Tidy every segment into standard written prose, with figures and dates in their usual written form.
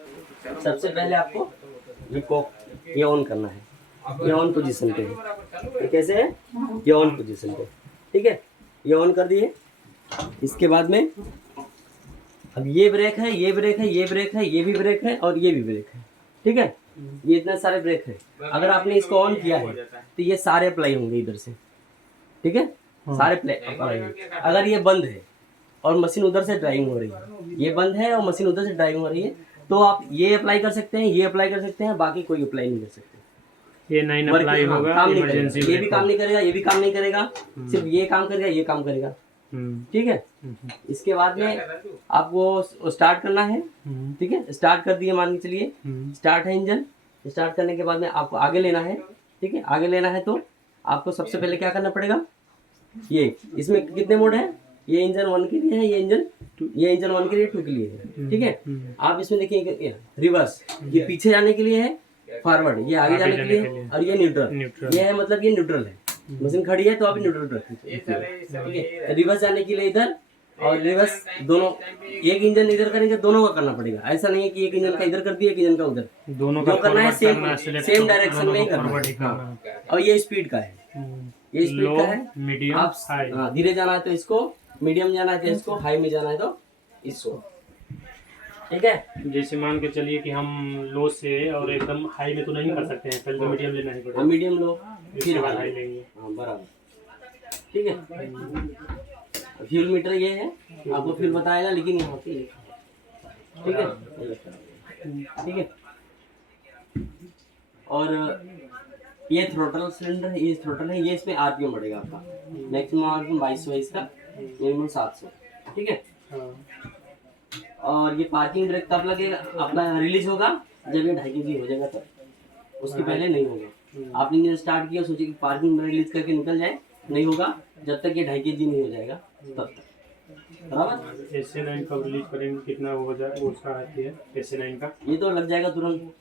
सबसे पहले आपको ये ऑन करना है, ये ऑन पोजीशन पे है। ये कैसे है? ये ऑन पोजीशन पे, ठीक है। ये ऑन कर दिए। इसके बाद में अब ये ब्रेक है, ये ब्रेक है, ये ब्रेक है, ये भी ब्रेक है और ये भी ब्रेक है, ठीक है। ये इतने सारे ब्रेक है। अगर आपने इसको ऑन किया है तो ये सारे अप्लाई होंगे इधर से, ठीक है। सारे अप्लाई होंगे। अगर ये बंद है और मशीन उधर से ड्राइविंग हो रही है, ये बंद है और मशीन उधर से ड्राइविंग हो रही है, तो आप ये अप्लाई कर सकते हैं, ये अप्लाई कर सकते हैं, बाकी कोई अप्लाई नहीं कर सकते। ये 9 अप्लाई होगा, काम नहीं इमरजेंसी करेगा, ये भी काम नहीं करेगा, ये भी काम नहीं करेगा, सिर्फ ये काम करेगा, ये काम करेगा, ठीक है। इसके बाद में आपको स्टार्ट करना है, ठीक है। स्टार्ट कर दिए, मान के चलिए स्टार्ट है इंजन। स्टार्ट करने के बाद में आपको आगे लेना है, ठीक है। आगे लेना है तो आपको सबसे पहले क्या करना पड़ेगा, ये इसमें कितने मोड है, ये इंजन 1 के लिए है, ये इंजन 1 के लिए, 2 के लिए है, ठीक है। आप इसमें देखिए रिवर्स, ये पीछे जाने के लिए है, फॉरवर्ड ये आगे जाने के लिए, और ये न्यूट्रल, ये है मतलब ये न्यूट्रल है। मशीन खड़ी है तो आप न्यूट्रल रखिए, ठीक है। रिवर्स जाने के लिए इधर और रिवर्स दोनों, एक इंजन इधर करेंगे, दोनों का करना पड़ेगा। ऐसा नहीं है कि एक इंजन का इधर कर दिया, एक इंजन का उधर, दोनों का करना है, सेम डायरेक्शन में ही करना है। और ये स्पीड का है, ये स्पीड का है। मीडियम, आप धीरे जाना है तो इसको, मीडियम जाना है तो इसको, हाई में जाना है तो इसको, ठीक है। जैसे मान के चलिए कि हम लो से और एकदम हाई में तो नहीं कर सकते हैं, पहले तो मीडियम लेना ही पड़ेगा। मीडियम लो फिर हाई लेंगे, बराबर, ठीक है। फ्यूल मीटर ये है, आपको फ्यूल बताएगा, लेकिन यहाँ पे ठीक है, ठीक है। और ये थ्रोटल सिलेंडर है, ये थ्रोटल है, ये इसमें आरपीएम बढ़ेगा आपका, मैक्सिमम आरपीएम 2220 का, मिनिमम 700, ठीक है। और ये पार्किंग ब्रेक तब लगेगा, अपना रिलीज होगा जब ये 2.5 kg हो जाएगा तब, उसके पहले नहीं होगा। आपने इंजन स्टार्ट किया, सोचिए कि पार्किंग ब्रेक रिलीज करके निकल जाए, नहीं होगा जब तक ये 2.5 kg नहीं हो जाएगा तब तक, बराबर। SA9 कब रिलीज करेंगे, कितना हो जाए उसका है SA9 का? ये तो लग जाएगा तुरंत,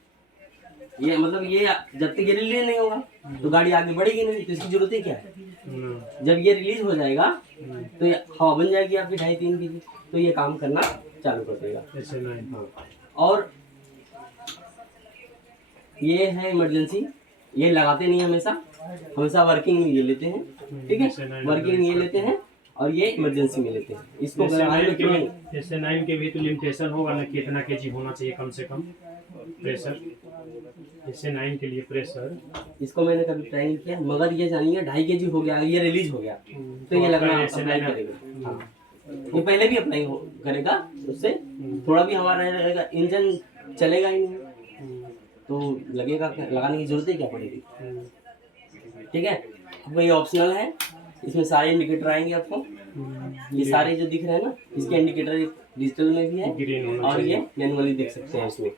ये मतलब ये जब तक ये रिलीज नहीं होगा तो गाड़ी आगे बढ़ेगी नहीं, तो इसकी जरूरत ही क्या है। जब ये रिलीज हो जाएगा तो ये हवा बन जाएगी आपकी 2.5-3 kg, तो ये काम करना चालू कर देगा SA9। और ये है इमरजेंसी, ये लगाते नहीं हमेशा, हमेशा वर्किंग में ये लेते हैं, ठीक है। वर्किंग में ये लेते हैं और ये इमरजेंसी में लेते हैं। इसको SA9 के भी तो लिमिटेशन होगा ना, कितना केजी होना चाहिए कम से कम प्रेशर, SA9 के लिए प्रेशर। इसको मैंने कभी ट्राई नहीं किया, मगर ये जानिए 2.5 kg हो गया, ये रिलीज हो गया तो ये लगना अप्लाई करेगा। हाँ, ये पहले भी अप्लाई करेगा, उससे थोड़ा भी हमारा रहेगा, इंजन चलेगा ही नहीं तो लगेगा, लगाने की जरूरत ही क्या पड़ेगी, ठीक है। आपको ये ऑप्शनल है, इसमें सारे इंडिकेटर आएंगे आपको, ये सारे जो दिख रहे हैं ना, इसके इंडिकेटर डिजिटल में भी है और ये मैनुअली देख सकते हैं इसमें,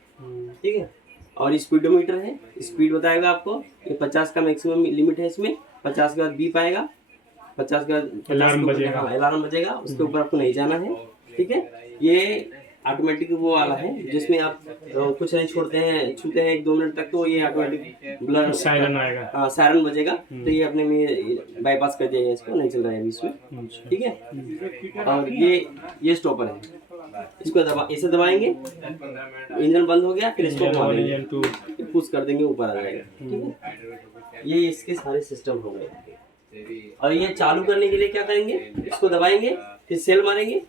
ठीक है। और स्पीडोमीटर है, स्पीड बताएगा आपको, ये 50 का मैक्सिमम लिमिट है इसमें, 50 के बाद बीप आएगा, 50 के बाद अलार्म बजेगा, अलार्म बजेगा, उसके ऊपर आपको नहीं जाना है, ठीक है। ये ऑटोमेटिक वो वाला है जिसमें आप कुछ नहीं छोड़ते हैं, छूते हैं 1-2 मिनट तक तो ये ऑटोमेटिक ब्लर सायरन आएगा, हाँ सायरन बजेगा, तो ये अपने में बाईपास कर देगा, इसको नहीं चल रहा है अभी इसमें, ठीक है। और ये स्टॉपर है, इसको इसे दबाएंगे, इंजन बंद हो गया, फिर इसको पुश कर देंगे, ऊपर आ जाएगा, ठीक है। ये इसके सारे सिस्टम हो गए। और ये चालू करने के लिए क्या करेंगे, इसको दबाएंगे, फिर सेल मारेंगे,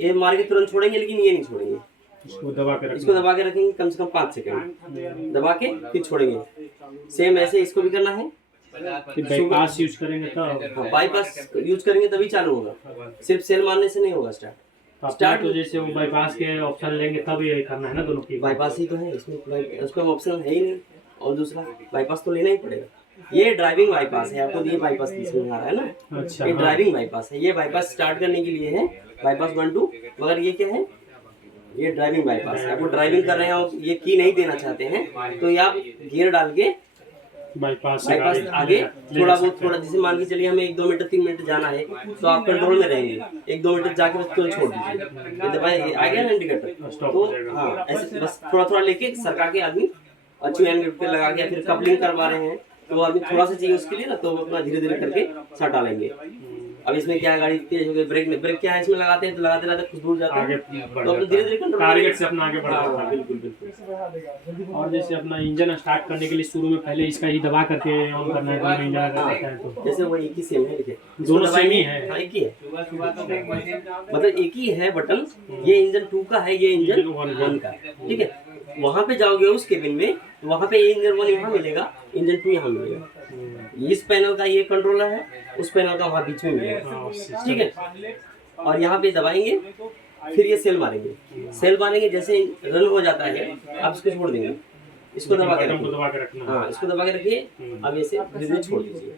ये मार के तुरंत छोड़ेंगे, लेकिन ये नहीं छोड़ेंगे, इसको दबा के रखेंगे कम से कम 5 सेकंड दबा के फिर छोड़ेंगे। सेम ऐसे इसको भी करना है, बाईपास यूज करेंगे तब, बाईपास यूज करेंगे तभी चालू होगा, सिर्फ सेल मारने से नहीं होगा स्टार्ट तो जैसे वो बाईपास के ऑप्शन लेंगे तब ये करना है ना, दोनों की बाईपास ही तो है इसमें, उसका ऑप्शन है ही नहीं, और दूसरा बाईपास तो लेना ही पड़ेगा। ये ड्राइविंग बाईपास है, आपको ये बाईपास इसमें आ रहा है ना, अच्छा, ये ड्राइविंग बाईपास है, ये बाईपास स्टार्ट करने के लिए है, बाईपास 1-2, मगर ये क्या है, ये ड्राइविंग बाईपास है। आपको ड्राइविंग कर रहे हैं, ये की नहीं देना चाहते हैं, तो ये आप गियर डाल के बाईपास आगे थोड़ा जैसे मान के चलिए हमें 1-2 मीटर 3 मिनट जाना है, तो आप कंट्रोल में रहेंगे, 1-2 मीटर जाके बस तुरंत छोड़ दीजिए, ये दबाए आ गया ना इंडिकेटर, तो हाँ ऐसे बस थोड़ा लेके सरका के आदमी अच्छी एंगल पे लगा के, फिर कपलिंग करवा रहे हैं तो आदमी थोड़ा सा चाहिए उसके लिए ना, तो अपना धीरे धीरे करके सटा लेंगे, अब इसमें क्या है, गाड़ी तेज हो गई, ब्रेक क्या है, इसमें लगाते हैं तो लगाते लगाते कुछ दूर जाते आगे हैं बढ़ तो अपने जाता धीरे है, धीरे कंट्रोल टारगेट से अपना आगे बढ़ जाता हाँ है। बिल्कुल बिल्कुल। और जैसे अपना इंजन स्टार्ट करने के लिए शुरू में पहले इसका ही दबा करके ऑन करना है, दोनों इंजन अगर रहता है तो। जैसे वो एक ही सेम है, देखिए दोनों सेम ही है। हाँ एक ही है, मतलब एक ही है बटन। ये इंजन 2 का है, ये इंजन 1 का है, ठीक है। वहाँ पे जाओगे उस केबिन में, तो वहाँ पे इंजन 1 यहाँ मिलेगा, इंजन 2 यहाँ मिलेगा। इस पैनल का ये कंट्रोलर है, उस पैनल का वहाँ बीच में मिलेगा, ठीक है। और यहाँ पे दबाएंगे, फिर ये सेल मारेंगे, सेल मारेंगे, जैसे रन हो जाता है आप इसको छोड़ देंगे, इसको दबा के रखिए, हाँ इसको दबा के रखिए। अब ऐसे धीरे छोड़ दीजिए।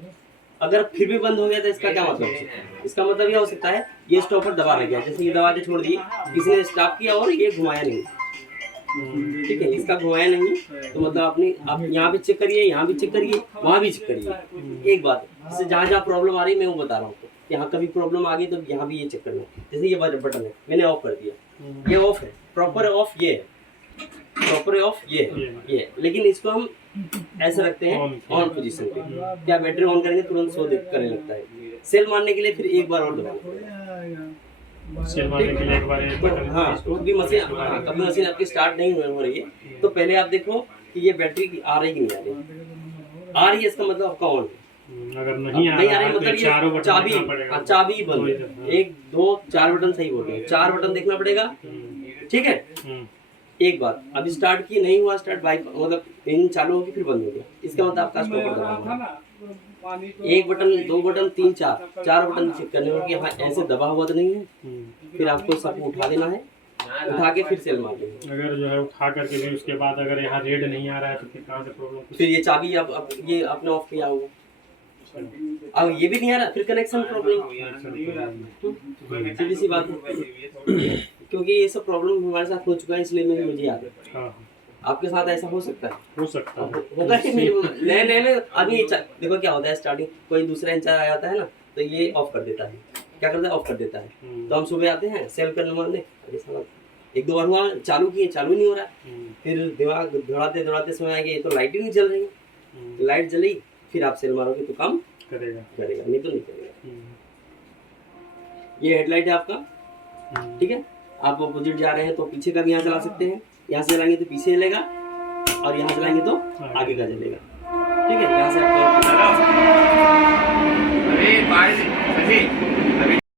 अगर फिर भी बंद हो गया तो इसका क्या मतलब है? इसका मतलब यह हो सकता है ये स्टॉपर दबा रह गया, जैसे ये दबा के छोड़ दिए, किसी ने स्टॉप किया और ये घुमाया नहीं, ठीक है, इसका घुमाया नहीं, तो मतलब आप यहाँ भी चेक करिए, यहाँ भी चेक करिए, वहाँ भी चेक करिए। एक बात जैसे जहाँ जहाँ प्रॉब्लम आ रही है मैं वो बता रहा हूँ, यहाँ कभी प्रॉब्लम आ गई तो यहाँ भी ये चेक करना है। जैसे ये बटन है, मैंने ऑफ कर दिया, ये ऑफ है, प्रॉपर ऑफ ये है, प्रॉपर ऑफ ये, लेकिन इसको हम ऐसे रखते हैं ऑन पोजीशन पे, क्या बैटरी ऑन करेंगे तुरंत शो करने लगता है। सेल मारने के लिए फिर एक बार और दबाना, सेल मारने के लिए एक बार एक बटन। हाँ कभी मशीन आपकी स्टार्ट नहीं हो रही है तो पहले आप देखो कि ये बैटरी आ रही कि नहीं आ रही। आ रही है इसका मतलब आपका ऑन है, अगर नहीं आ रहा है तो चारों बटन चाबी पड़ेगा, चाबी बंद है, 1 2 4 बटन सही बोल रहे हैं, 4 बटन देखना पड़ेगा, ठीक है। एक बात अभी स्टार्ट की नहीं हुआ, स्टार्ट बाइक मतलब इंजन चालू होगी फिर बंद हो गया, इसका मतलब आपका स्टॉपर दबा हुआ है। 1 बटन 2 बटन 3 4 बटन चेक करने होंगे, हाँ ऐसे दबा हुआ तो नहीं है, फिर आपको सबको उठा देना है, उठा के फिर सेल मार देना। अगर जो है उठा करके भी उसके बाद अगर यहाँ रेड नहीं आ रहा है तो फिर कहाँ से प्रॉब्लम? फिर ये चाबी अब ये आपने ऑफ किया होगा, अब ये भी नहीं आ रहा, फिर कनेक्शन प्रॉब्लम, सीधी सी बात है। क्योंकि ये सब प्रॉब्लम हमारे साथ हो चुका है, इसलिए मुझे याद है। आपके साथ ऐसा हो सकता है, होगा ही नहीं। नए में आदमी देखो क्या होता है, स्टार्टिंग कोई दूसरा इंचार्ज आ जाता है ना तो ये ऑफ कर देता है, क्या करता है ऑफ कर देता है। तो हम सुबह आते हैं सेल करने वाले, एक दो बार हुआ चालू किए, चालू नहीं हो रहा, फिर दिमाग दौड़ाते दौड़ाते समय आएंगे ये तो लाइट ही नहीं जल रही, लाइट जली फिर आप सेल मारोगे तो काम करेगा, नहीं तो नहीं करेगा। ये हेडलाइट है आपका, ठीक है। आप अपोजिट जा रहे हैं तो पीछे का भी यहाँ चला सकते हैं, यहाँ से चलाएंगे तो पीछे जलेगा और यहाँ चलाएंगे तो आगे का जलेगा, ठीक है। यहाँ से आप